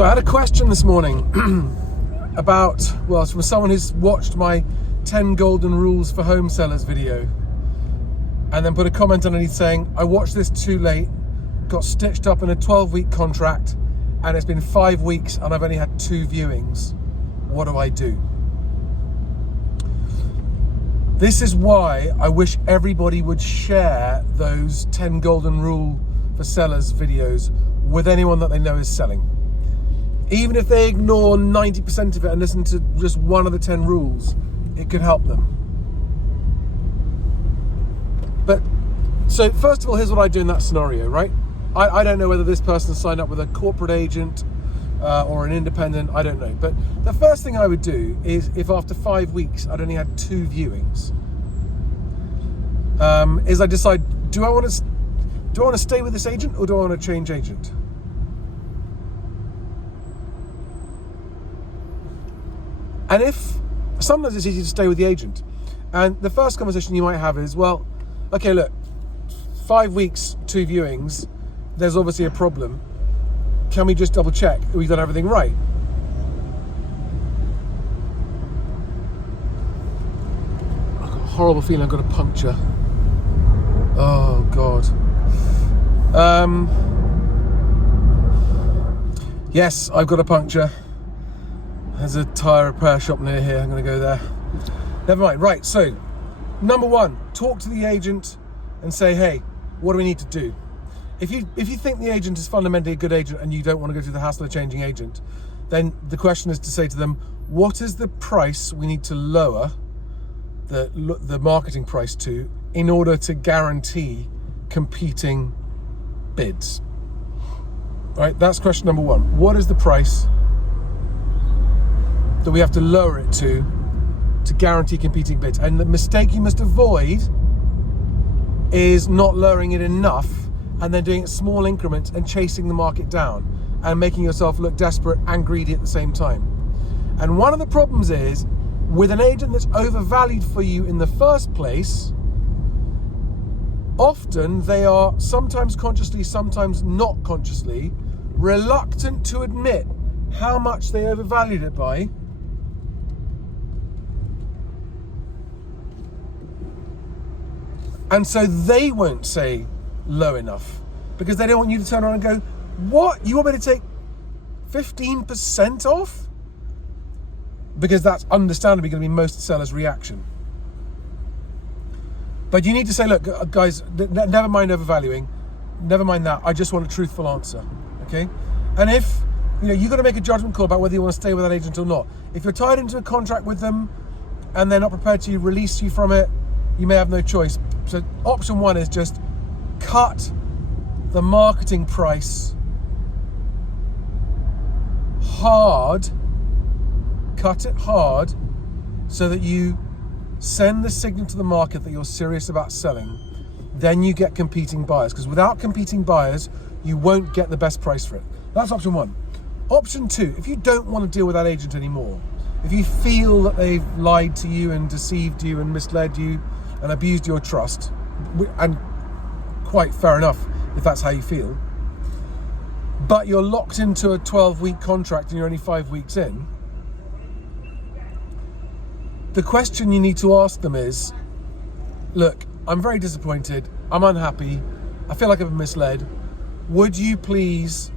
So I had a question this morning about, well, it's from someone who's watched my 10 golden rules for home sellers video and then put a comment underneath saying, I watched this too late, got stitched up in a 12-week contract, and it's been 5 weeks and I've only had 2 viewings. What do I do? This is why I wish everybody would share those 10 golden rule for sellers videos with anyone that they know is selling. Even if they ignore 90% of it and listen to just one of the 10 rules, it could help them. But, so first of all, here's what I do in that scenario, right? I don't know whether this person signed up with a corporate agent or an independent, I don't know. But the first thing I would do is, if after 5 weeks I'd only had 2 viewings, is I decide, do I want to stay with this agent or do I want to change agent? And if, sometimes it's easy to stay with the agent. And the first conversation you might have is, well, okay, look, 5 weeks, 2 viewings, there's obviously a problem. Can we just double check that we've done everything right? I've got a horrible feeling I've got a puncture. Oh, God. Yes, I've got a puncture. There's a tyre repair shop near here. I'm going to go there. Never mind. Right, so number 1, talk to the agent and say, hey, what do we need to do? If you think the agent is fundamentally a good agent and you don't want to go through the hassle of changing agent, then the question is to say to them, what is the price we need to lower the marketing price to in order to guarantee competing bids? Right, that's question number 1. What is the price that we have to lower it to guarantee competing bids? And the mistake you must avoid is not lowering it enough and then doing it small increments and chasing the market down and making yourself look desperate and greedy at the same time. And one of the problems is, with an agent that's overvalued for you in the first place, often they are, sometimes consciously, sometimes not consciously, reluctant to admit how much they overvalued it by. And so they won't say low enough because they don't want you to turn around and go, what? You want me to take 15% off? Because that's understandably going to be most sellers' reaction. But you need to say, look, guys, never mind overvaluing. Never mind that. I just want a truthful answer. Okay? And if, you've got to make a judgment call about whether you want to stay with that agent or not. If you're tied into a contract with them and they're not prepared to release you from it, you may have no choice. So option 1 is just cut the marketing price hard, cut it hard, so that you send the signal to the market that you're serious about selling. Then you get competing buyers, because without competing buyers, you won't get the best price for it. That's option 1. Option 2, if you don't want to deal with that agent anymore, if you feel that they've lied to you and deceived you and misled you and abused your trust, and quite fair enough if that's how you feel, but you're locked into a 12-week contract and you're only 5 weeks in, the question you need to ask them is, look, I'm very disappointed, I'm unhappy, I feel like I've been misled, would you please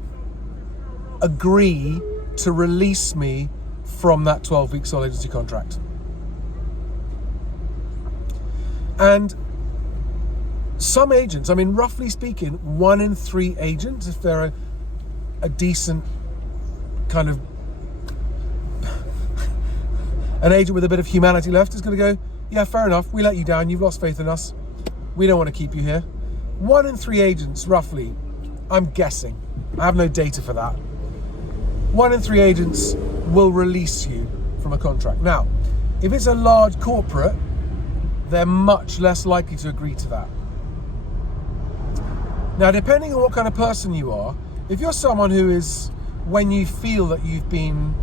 agree to release me from that 12-week sole agency contract? And some agents, roughly speaking, 1 in 3 agents, if they're a decent kind of an agent with a bit of humanity left, is going to go, yeah, fair enough, we let you down, you've lost faith in us, we don't want to keep you here. 1 in 3 agents, roughly, I'm guessing, I have no data for that, 1 in 3 agents will release you from a contract. Now, if it's a large corporate, they're much less likely to agree to that. Now, depending on what kind of person you are, if you're someone who is, when you feel that you've been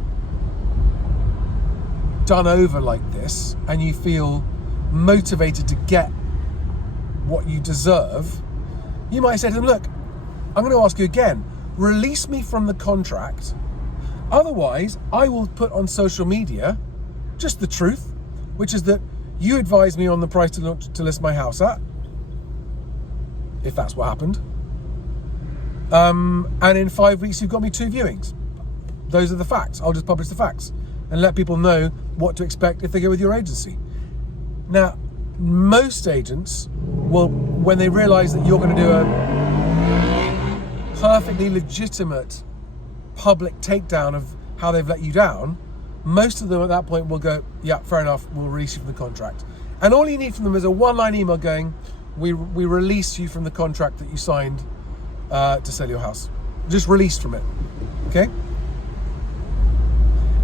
done over like this and you feel motivated to get what you deserve, you might say to them, look, I'm going to ask you again, release me from the contract Otherwise, I will put on social media just the truth, which is that you advised me on the price to list my house at, if that's what happened. And in 5 weeks, you've got me 2 viewings. Those are the facts. I'll just publish the facts and let people know what to expect if they go with your agency. Now, most agents will, when they realize that you're going to do a perfectly legitimate public takedown of how they've let you down, most of them at that point will go, yeah, fair enough, we'll release you from the contract. And all you need from them is a one-line email going, we release you from the contract that you signed to sell your house. Just released from it, okay?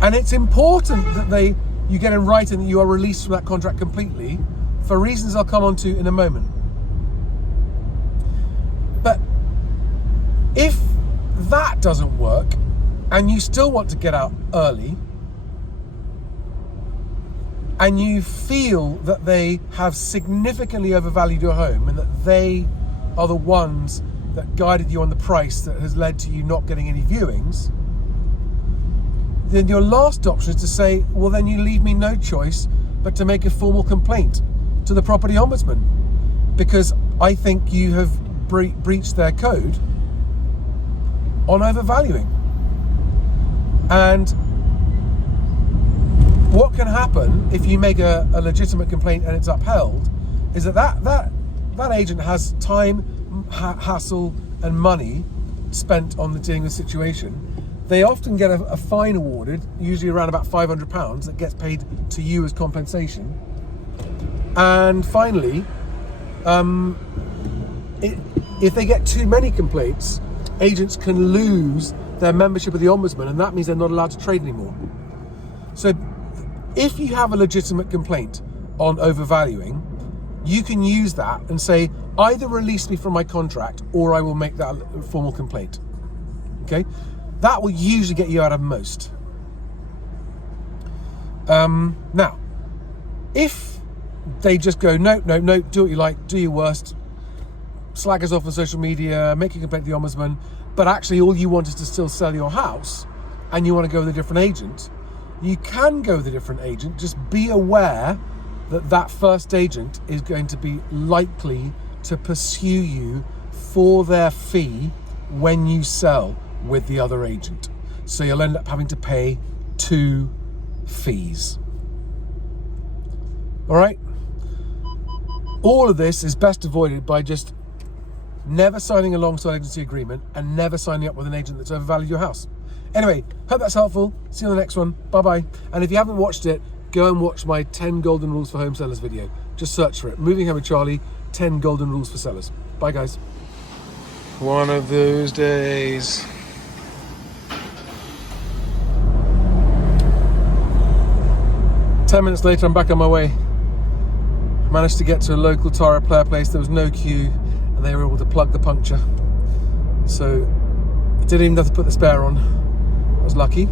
And it's important that you get in writing that you are released from that contract completely, for reasons I'll come on to in a moment. But if that doesn't work and you still want to get out early, and you feel that they have significantly overvalued your home and that they are the ones that guided you on the price that has led to you not getting any viewings, then your last option is to say, well, then you leave me no choice but to make a formal complaint to the property ombudsman, because I think you have breached their code on overvaluing. And what can happen if you make a legitimate complaint and it's upheld is that agent has time, hassle and money spent on dealing with the situation. They often get a fine awarded, usually around about £500, that gets paid to you as compensation. And finally, if they get too many complaints, agents can lose their membership of the Ombudsman, and that means they're not allowed to trade anymore. So if you have a legitimate complaint on overvaluing, you can use that and say, either release me from my contract or I will make that a formal complaint. Okay? That will usually get you out of most. Now, if they just go, no, do what you like, do your worst, slag us off on social media, make a complaint to the Ombudsman, but actually all you want is to still sell your house and you want to go with a different agent, you can go with a different agent. Just be aware that first agent is going to be likely to pursue you for their fee when you sell with the other agent. So you'll end up having to pay 2 fees. All right? All of this is best avoided by just never signing a long-term agency agreement and never signing up with an agent that's overvalued your house. Anyway, hope that's helpful. See you on the next one. Bye-bye. And if you haven't watched it, go and watch my 10 Golden Rules for Home Sellers video. Just search for it. Moving Home with Charlie, 10 Golden Rules for Sellers. Bye, guys. One of those days. Ten minutes later, I'm back on my way. Managed to get to a local Tara Player place. There was no queue, and they were able to plug the puncture. So, I didn't even have to put the spare on. I was lucky.